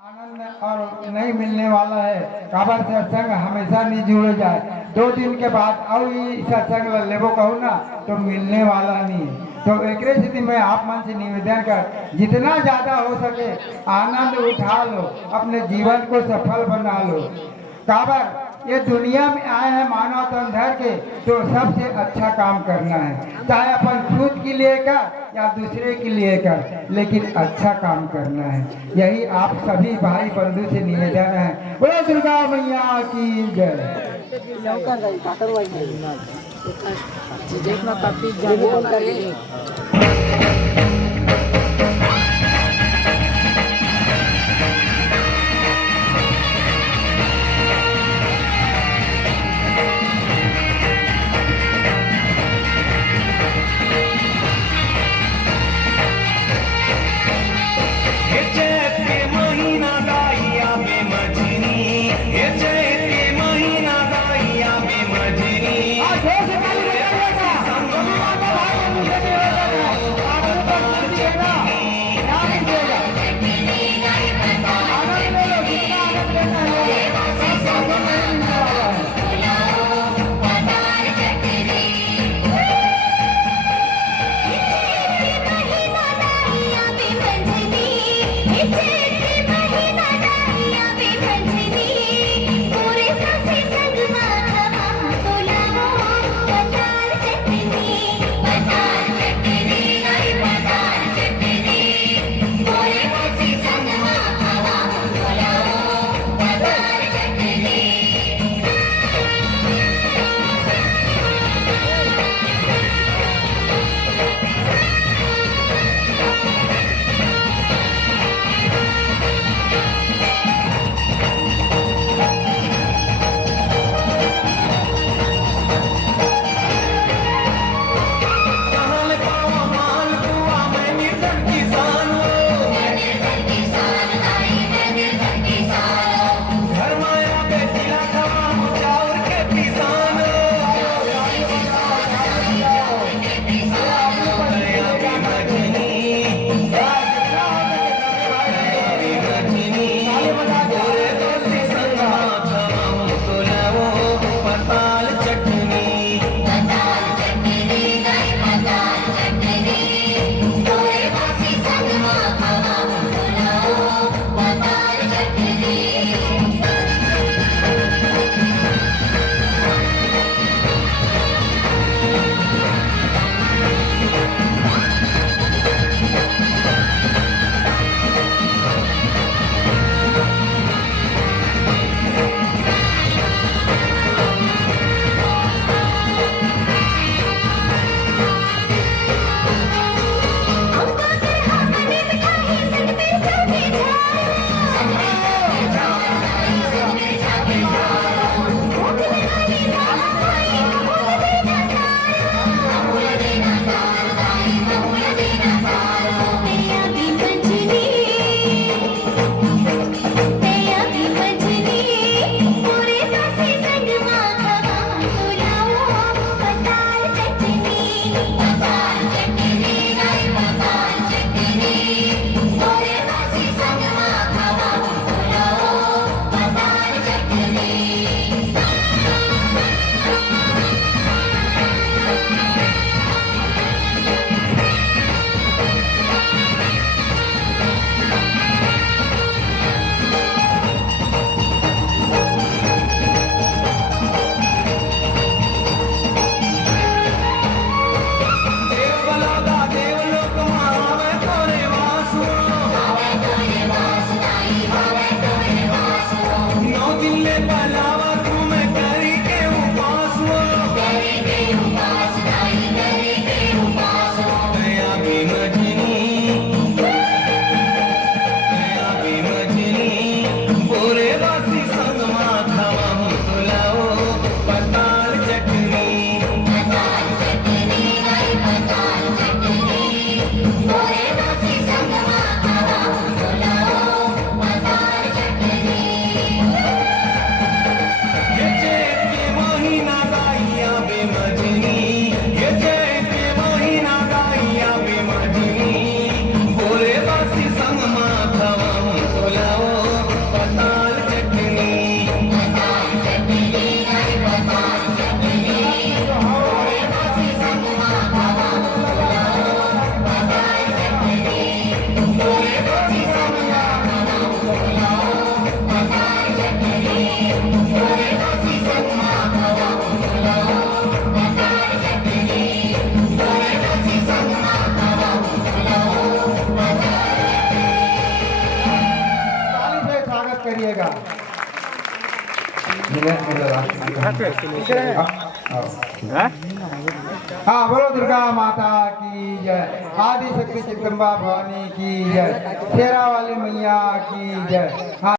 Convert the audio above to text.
आनंद और नहीं मिलने वाला है। काबर सत्संग हमेशा नहीं जुड़े जाए। 2 दिन के बाद और ये सत्संग लेबो कहूँ ना तो मिलने वाला नहीं है। तो एक स्थिति में आप मन से निवेदन कर जितना ज्यादा हो सके आनंद उठा लो, अपने जीवन को सफल बना लो। काबर ये दुनिया में आए हैं मानव तन धर के, तो सबसे अच्छा काम करना है, चाहे अपन खुद के लिए कर या दूसरे के लिए कर, लेकिन अच्छा काम करना है। यही आप सभी भाई बंधु से निवेदन है। बोलो दुर्गा मैया की जय। हाँ बोलो दुर्गा माता की जय, आदि शक्ति जगदम्बा भवानी की जय, शेरा वाली मैया की जय। हाँ